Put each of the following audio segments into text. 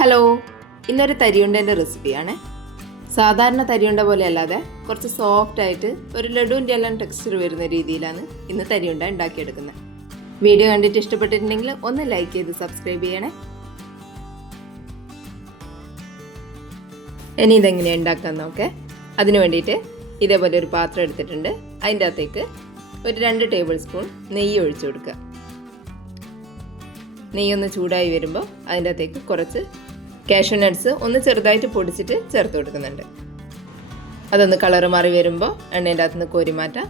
Hello, ഇന്നൊരു തരിയുണ്ടേൻ്റെ റെസിപ്പിയാണ്. സാധാരണ തരിയുണ്ട പോലെ അല്ലാതെ കുറച്ച് സോഫ്റ്റായിട്ട് ഒരു ലഡുവിൻ്റെ എല്ലാം ടെക്സ്ചർ വരുന്ന രീതിയിലാണ് ഇന്ന് തരിയുണ്ട ഉണ്ടാക്കിയെടുക്കുന്നത്. വീഡിയോ കണ്ടിട്ട് ഇഷ്ടപ്പെട്ടിട്ടുണ്ടെങ്കിൽ ഒന്ന് ലൈക്ക് ചെയ്ത് സബ്സ്ക്രൈബ് ചെയ്യണേ. ഇനി ഇതെങ്ങനെയാണ് ഉണ്ടാക്കാൻ നോക്കേ. അതിന് വേണ്ടിയിട്ട് ഇതേപോലെ ഒരു പാത്രം എടുത്തിട്ടുണ്ട്. അതിൻ്റെ അകത്തേക്ക് ഒരു 2 ടേബിൾ സ്പൂൺ നെയ്യ് ഒഴിച്ചു കൊടുക്കുക. നെയ്യൊന്ന് ചൂടായി വരുമ്പോൾ അതിൻ്റെ അകത്തേക്ക് കുറച്ച് കാഷ്യൂ നട്ട്സ് ഒന്ന് ചെറുതായിട്ട് പൊടിച്ചിട്ട് ചേർത്ത് കൊടുക്കുന്നുണ്ട്. അതൊന്ന് കളറ് മാറി വരുമ്പോൾ എണ്ണേൻ്റെ അകത്ത് നിന്ന് കോരി മാറ്റാം.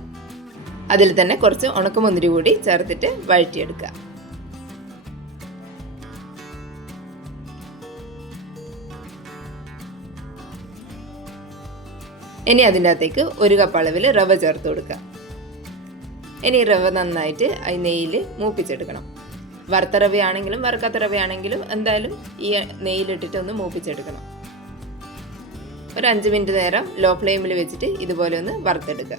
അതിൽ തന്നെ കുറച്ച് ഉണക്കമുന്തിരി കൂടി ചേർത്തിട്ട് വഴറ്റിയെടുക്കുക. ഇനി അതിൻ്റെ അകത്തേക്ക് 1 കപ്പ് അളവിൽ റവ ചേർത്ത് കൊടുക്കുക. ഇനി റവ നന്നായിട്ട് ഈ നെയ്യിൽ മൂപ്പിച്ചെടുക്കണം. വറുത്ത റവയാണെങ്കിലും വറുക്കാത്ത റവയാണെങ്കിലും എന്തായാലും ഈ നെയ്യിലിട്ടിട്ട് ഒന്ന് മൂപ്പിച്ചെടുക്കണം. ഒരു 5 മിനിറ്റ് നേരം ലോ ഫ്ലെയിമിൽ വെച്ചിട്ട് ഇതുപോലെ ഒന്ന് വറുത്തെടുക്കുക.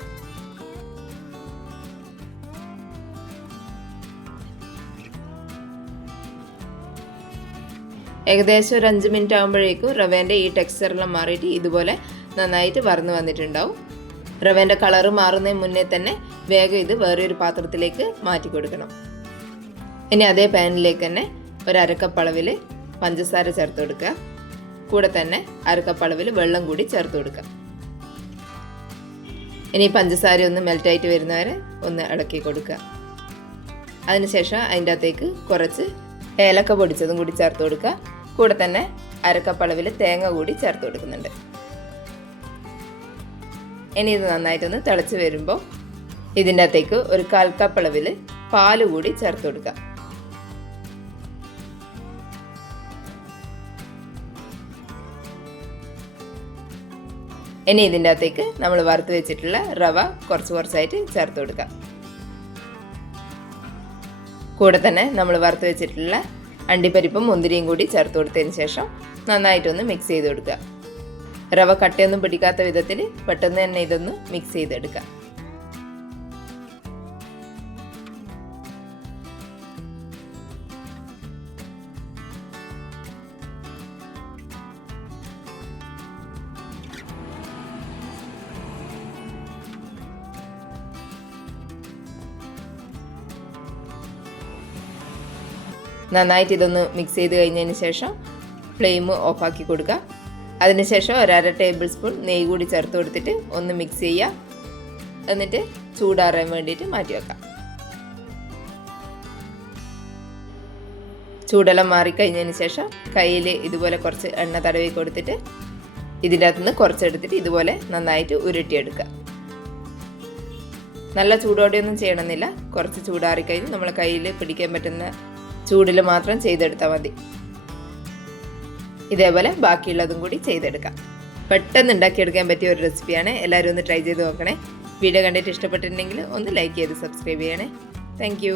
ഏകദേശം ഒരു 5 മിനിറ്റ് ആകുമ്പോഴേക്കും റവേൻ്റെ ഈ ടെക്സ്ചറെല്ലാം മാറിയിട്ട് ഇതുപോലെ നന്നായിട്ട് വറന്ന് വന്നിട്ടുണ്ടാവും. റവേൻ്റെ കളറ് മാറുന്നതിന് മുന്നേ തന്നെ വേഗം ഇത് വേറൊരു പാത്രത്തിലേക്ക് മാറ്റി കൊടുക്കണം. ഇനി അതേ പാനിലേക്ക് തന്നെ ഒരു 1/2 കപ്പ് അളവിൽ പഞ്ചസാര ചേർത്ത് കൊടുക്കുക. കൂടെ തന്നെ 1/2 കപ്പ് അളവിൽ വെള്ളം കൂടി ചേർത്ത് കൊടുക്കുക. ഇനി പഞ്ചസാര ഒന്ന് മെൽറ്റായിട്ട് വരുന്നവരെ ഒന്ന് ഇളക്കി കൊടുക്കുക. അതിനുശേഷം അതിൻ്റെ അകത്തേക്ക് കുറച്ച് ഏലക്ക പൊടിച്ചതും കൂടി ചേർത്ത് കൊടുക്കുക. കൂടെ തന്നെ 1/2 കപ്പ് അളവിൽ തേങ്ങ കൂടി ചേർത്ത് കൊടുക്കുന്നുണ്ട്. ഇനി ഇത് നന്നായിട്ടൊന്ന് തിളച്ച് വരുമ്പോൾ ഇതിൻ്റെ അകത്തേക്ക് ഒരു 1/4 കപ്പ് അളവിൽ പാല് കൂടി ചേർത്ത് കൊടുക്കുക. ഇനി ഇതിൻ്റെ അകത്തേക്ക് നമ്മൾ വറുത്ത് വെച്ചിട്ടുള്ള റവ കുറച്ചായിട്ട് ചേർത്ത് കൊടുക്കാം. കൂടെ തന്നെ നമ്മൾ വറുത്ത് വെച്ചിട്ടുള്ള അണ്ടിപ്പരിപ്പും മുന്തിരിയും കൂടി ചേർത്ത് കൊടുത്തതിന് ശേഷം നന്നായിട്ടൊന്ന് മിക്സ് ചെയ്ത് കൊടുക്കുക. റവ കട്ടയൊന്നും പിടിക്കാത്ത വിധത്തിൽ പെട്ടെന്ന് തന്നെ ഇതൊന്ന് മിക്സ് ചെയ്തെടുക്കുക. നന്നായിട്ട് ഇതൊന്ന് മിക്സ് ചെയ്ത് കഴിഞ്ഞതിന് ശേഷം ഫ്ലെയിം ഓഫാക്കി കൊടുക്കുക. അതിനുശേഷം ഒരു 1/2 ടേബിൾ സ്പൂൺ നെയ്യ് കൂടി ചേർത്ത് കൊടുത്തിട്ട് ഒന്ന് മിക്സ് ചെയ്യുക. എന്നിട്ട് ചൂടാറാൻ വേണ്ടിയിട്ട് മാറ്റി വെക്കാം. ചൂടെല്ലാം മാറിക്കഴിഞ്ഞതിന് ശേഷം കയ്യിൽ ഇതുപോലെ കുറച്ച് എണ്ണ തടവി കൊടുത്തിട്ട് ഇതിൻ്റെ അകത്തുനിന്ന് കുറച്ചെടുത്തിട്ട് ഇതുപോലെ നന്നായിട്ട് ഉരുട്ടിയെടുക്കുക. നല്ല ചൂടോടെയൊന്നും ചെയ്യണമെന്നില്ല. കുറച്ച് ചൂടാറിക്കഴിഞ്ഞ് നമ്മളെ കയ്യിൽ പിടിക്കാൻ പറ്റുന്ന ചൂടിൽ മാത്രം ചെയ്തെടുത്താൽ മതി. ഇതേപോലെ ബാക്കിയുള്ളതും കൂടി ചെയ്തെടുക്കാം. പെട്ടെന്ന് ഉണ്ടാക്കിയെടുക്കാൻ പറ്റിയ ഒരു റെസിപ്പിയാണ്. എല്ലാവരും ഒന്ന് ട്രൈ ചെയ്ത് നോക്കണേ. വീഡിയോ കണ്ടിട്ട് ഇഷ്ടപ്പെട്ടിട്ടുണ്ടെങ്കിൽ ഒന്ന് ലൈക്ക് ചെയ്ത് സബ്സ്ക്രൈബ് ചെയ്യണേ. താങ്ക്